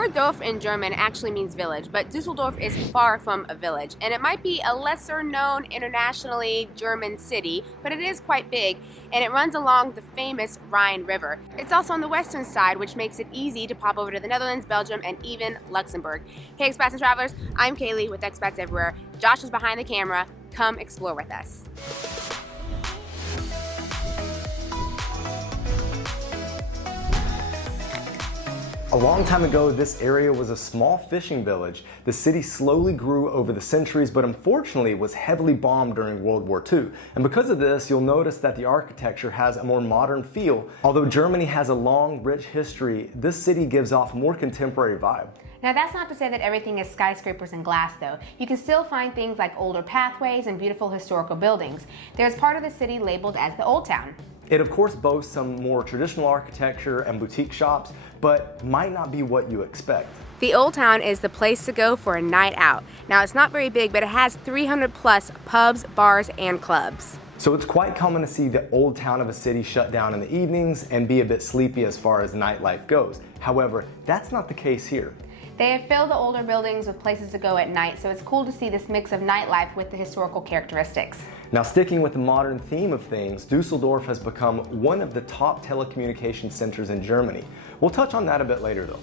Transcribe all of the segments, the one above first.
word Dorf in German actually means village, but Dusseldorf is far from a village, and it might be a lesser known internationally German city, but it is quite big, and it runs along the famous Rhine River. It's also on the western side, which makes it easy to pop over to the Netherlands, Belgium, and even Luxembourg. Hey expats and travelers, I'm Kalie with Expats Everywhere. Josh is behind the camera. Come explore with us. A long time ago, this area was a small fishing village. The city slowly grew over the centuries, but unfortunately was heavily bombed during World War II. And because of this, you'll notice that the architecture has a more modern feel. Although Germany has a long, rich history, this city gives off a more contemporary vibe. Now that's not to say that everything is skyscrapers and glass though. You can still find things like older pathways and beautiful historical buildings. There's part of the city labeled as the Old Town. It of course boasts some more traditional architecture and boutique shops, but might not be what you expect. The Old Town is the place to go for a night out. Now it's not very big, but it has 300 plus pubs, bars, and clubs. So it's quite common to see the old town of a city shut down in the evenings and be a bit sleepy as far as nightlife goes. However, that's not the case here. They have filled the older buildings with places to go at night, so it's cool to see this mix of nightlife with the historical characteristics. Now, sticking with the modern theme of things, Dusseldorf has become one of the top telecommunications centers in Germany. We'll touch on that a bit later though.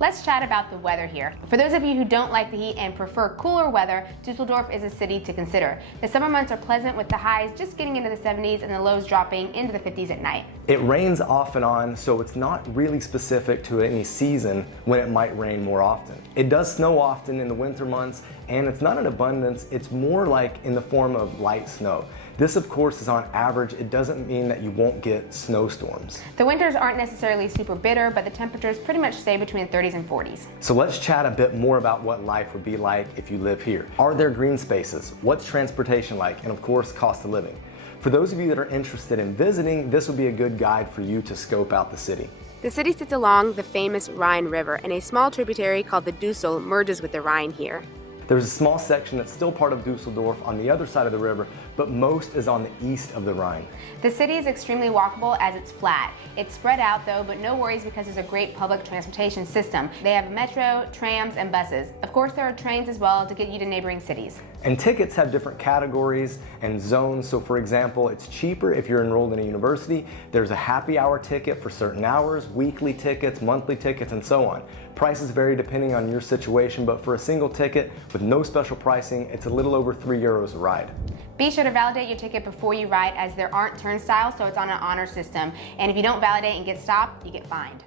Let's chat about the weather here. For those of you who don't like the heat and prefer cooler weather, Dusseldorf is a city to consider. The summer months are pleasant with the highs just getting into the 70s and the lows dropping into the 50s at night. It rains off and on, so it's not really specific to any season when it might rain more often. It does snow often in the winter months, and it's not in abundance, it's more like in the form of light snow. This of course is on average. It doesn't mean that you won't get snowstorms. The winters aren't necessarily super bitter, but the temperatures pretty much stay between the 30s and 40s. So let's chat a bit more about what life would be like if you live here. Are there green spaces? What's transportation like? And of course, cost of living. For those of you that are interested in visiting, this would be a good guide for you to scope out the city. The city sits along the famous Rhine River, and a small tributary called the Dussel merges with the Rhine here. There's a small section that's still part of Dusseldorf on the other side of the river, but most is on the east of the Rhine. The city is extremely walkable as it's flat. It's spread out though, but no worries because there's a great public transportation system. They have metro, trams, and buses. Of course, there are trains as well to get you to neighboring cities. And tickets have different categories and zones. So for example, it's cheaper if you're enrolled in a university. There's a happy hour ticket for certain hours, weekly tickets, monthly tickets, and so on. Prices vary depending on your situation, but for a single ticket with no special pricing, it's a little over €3 a ride. Be sure to validate your ticket before you ride, as there aren't turnstiles, so it's on an honor system. And if you don't validate and get stopped, you get fined.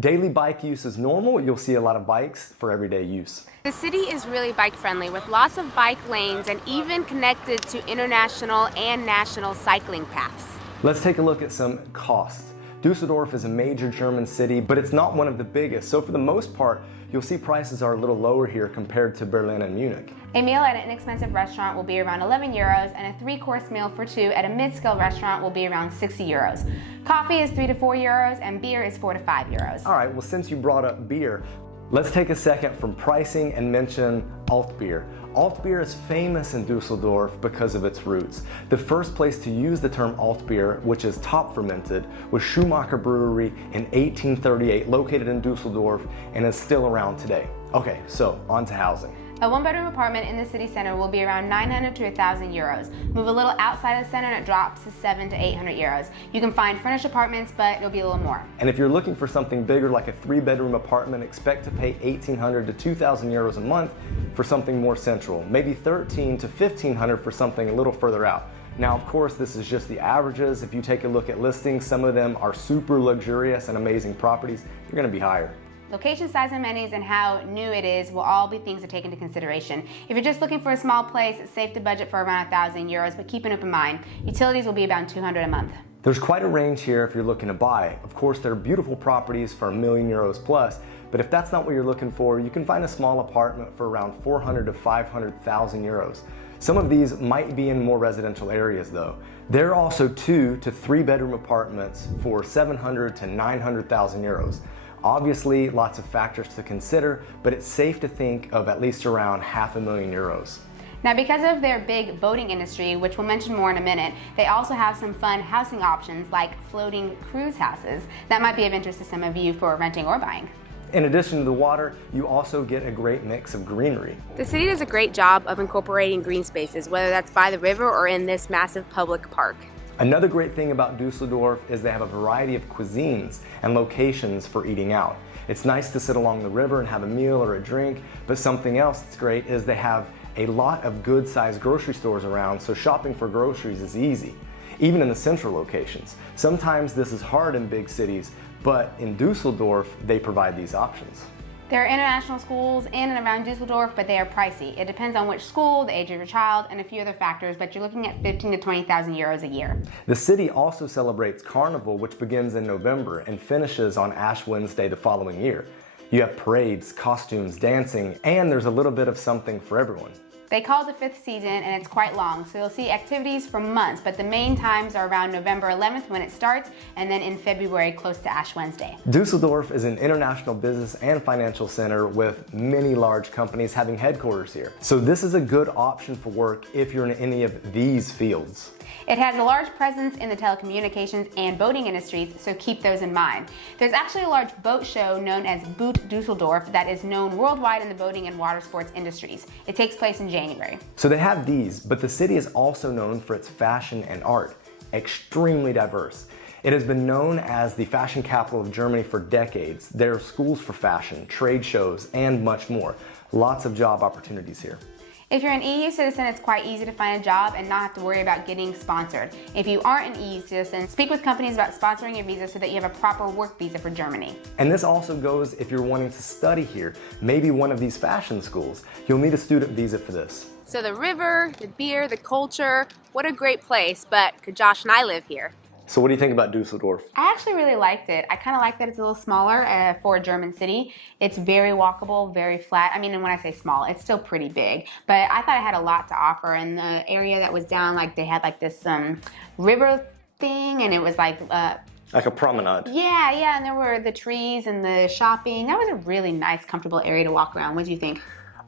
Daily bike use is normal. You'll see a lot of bikes for everyday use. The city is really bike friendly with lots of bike lanes and even connected to international and national cycling paths. Let's take a look at some costs. Dusseldorf is a major German city, but it's not one of the biggest. So for the most part, you'll see prices are a little lower here compared to Berlin and Munich. A meal at an inexpensive restaurant will be around €11, and a 3-course meal for two at a mid-scale restaurant will be around €60. Coffee is €3 to €4, and beer is €4 to €5. All right, well, since you brought up beer, let's take a second from pricing and mention alt beer. Alt beer is famous in Dusseldorf because of its roots. The first place to use the term alt beer, which is top fermented, was Schumacher Brewery in 1838, located in Dusseldorf, and is still around today. Okay, so on to housing. A one-bedroom apartment in the city center will be around €900 to €1,000. Move a little outside of the center and it drops to €700 to €800. You can find furnished apartments, but it'll be a little more. And if you're looking for something bigger like a 3-bedroom apartment, expect to pay €1,800 to €2,000 a month for something more central. Maybe $1,300 to $1,500 for something a little further out. Now, of course, this is just the averages. If you take a look at listings, some of them are super luxurious and amazing properties. They're going to be higher. Location, size, amenities, and how new it is will all be things to take into consideration. If you're just looking for a small place, it's safe to budget for around €1,000, but keep an open mind. Utilities will be about $200 a month. There's quite a range here if you're looking to buy. Of course, there are beautiful properties for €1,000,000 plus, but if that's not what you're looking for, you can find a small apartment for around €400,000 to €500,000. Some of these might be in more residential areas though. There are also 2 to 3 bedroom apartments for €700,000 to €900,000. Obviously, lots of factors to consider, but it's safe to think of at least around €500,000. Now, because of their big boating industry, which we'll mention more in a minute, they also have some fun housing options like floating cruise houses that might be of interest to some of you for renting or buying. In addition to the water, you also get a great mix of greenery. The city does a great job of incorporating green spaces, whether that's by the river or in this massive public park. Another great thing about Dusseldorf is they have a variety of cuisines and locations for eating out. It's nice to sit along the river and have a meal or a drink, but something else that's great is they have a lot of good-sized grocery stores around, so shopping for groceries is easy, even in the central locations. Sometimes this is hard in big cities, but in Dusseldorf, they provide these options. There are international schools in and around Dusseldorf, but they are pricey. It depends on which school, the age of your child, and a few other factors, but you're looking at 15,000 to 20,000 euros a year. The city also celebrates Carnival, which begins in November and finishes on Ash Wednesday the following year. You have parades, costumes, dancing, and there's a little bit of something for everyone. They call it the fifth season, and it's quite long, so you'll see activities for months, but the main times are around November 11th when it starts, and then in February close to Ash Wednesday. Dusseldorf is an international business and financial center with many large companies having headquarters here. So this is a good option for work if you're in any of these fields. It has a large presence in the telecommunications and boating industries, so keep those in mind. There's actually a large boat show known as Boot Dusseldorf that is known worldwide in the boating and water sports industries. It takes place in January. So they have these, but the city is also known for its fashion and art, extremely diverse. It has been known as the fashion capital of Germany for decades. There are schools for fashion, trade shows, and much more. Lots of job opportunities here. If you're an EU citizen, it's quite easy to find a job and not have to worry about getting sponsored. If you aren't an EU citizen, speak with companies about sponsoring your visa so that you have a proper work visa for Germany. And this also goes if you're wanting to study here, maybe one of these fashion schools. You'll need a student visa for this. So the river, the beer, the culture, what a great place, but could Josh and I live here? So what do you think about Dusseldorf? I actually really liked it. I kind of like that it's a little smaller for a German city. It's very walkable, very flat. I mean, and when I say small, it's still pretty big. But I thought it had a lot to offer. And the area that was down, like they had like this river thing, and it was like a promenade. Yeah, and there were the trees and the shopping. That was a really nice, comfortable area to walk around. What do you think?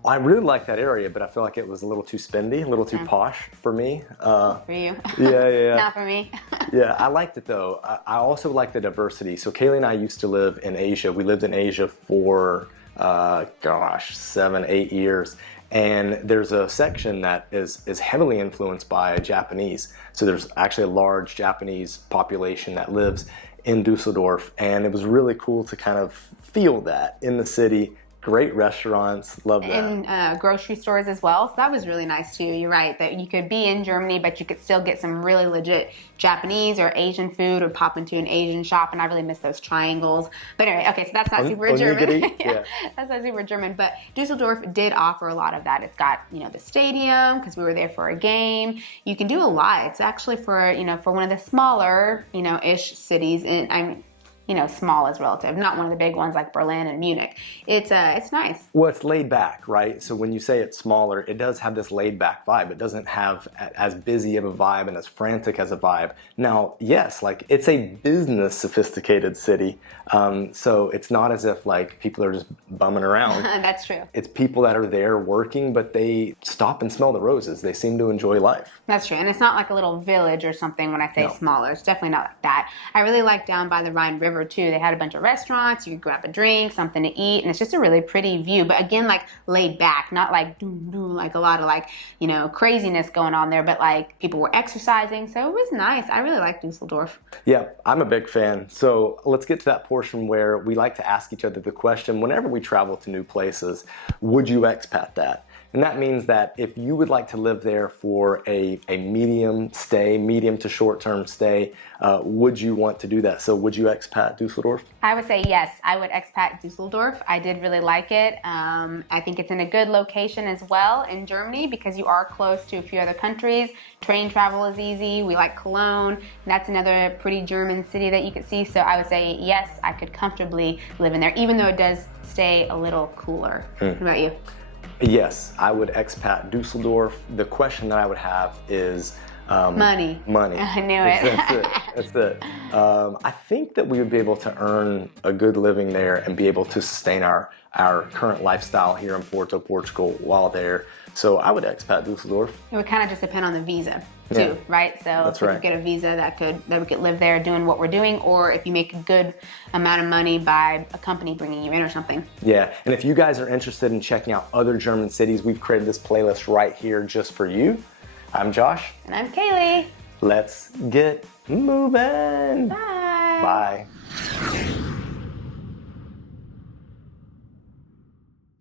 I really like that area, but I feel like it was a little too spendy, a little too posh for me. For you? Yeah. Not for me. Yeah, I liked it though. I also like the diversity. So Kalie and I used to live in Asia. We lived in Asia for, 7, 8 years. And there's a section that is heavily influenced by Japanese. So there's actually a large Japanese population that lives in Dusseldorf. And it was really cool to kind of feel that in the city. Great restaurants, love that. And grocery stores as well, so that was really nice too. You're right, that you could be in Germany, but you could still get some really legit Japanese or Asian food or pop into an Asian shop, and I really miss those triangles. But anyway, okay, so that's not super German. Yeah, that's not super German, but Dusseldorf did offer a lot of that. It's got, the stadium, because we were there for a game. You can do a lot. It's actually for one of the smaller, ish cities, and small is relative, not one of the big ones like Berlin and Munich. It's nice. Well, it's laid back, right? So when you say it's smaller, it does have this laid back vibe. It doesn't have as busy of a vibe and as frantic as a vibe. Now, yes, like it's a business sophisticated city. So it's not as if like people are just bumming around. That's true. It's people that are there working, but they stop and smell the roses. They seem to enjoy life. That's true. And it's not like a little village or something when I say smaller. It's definitely not like that. I really like down by the Rhine River too. They had a bunch of restaurants. You could grab a drink, something to eat, and it's just a really pretty view. But again, like laid back, not like like a lot of craziness going on there, but like people were exercising. So it was nice. I really like Dusseldorf. Yeah, I'm a big fan. So let's get to that portion where we like to ask each other the question, whenever we travel to new places, would you expat that? And that means that if you would like to live there for a medium to short-term stay, would you want to do that? So would you expat Dusseldorf? I would say yes, I would expat Dusseldorf. I did really like it. I think it's in a good location as well in Germany because you are close to a few other countries. Train travel is easy. We like Cologne. That's another pretty German city that you could see. So I would say yes, I could comfortably live in there, even though it does stay a little cooler. What about you? Yes, I would expat Dusseldorf. The question that I would have is money. I knew it. That's it. I think that we would be able to earn a good living there and be able to sustain our our current lifestyle here in Portugal while there. So I would expat Dusseldorf. It would kind of just depend on the visa too, right? So That's if right. you get a visa that we could live there doing what we're doing, or if you make a good amount of money by a company bringing you in or something. Yeah, and if you guys are interested in checking out other German cities, we've created this playlist right here just for you. I'm Josh. And I'm Kalie. Let's get moving. Bye. Bye.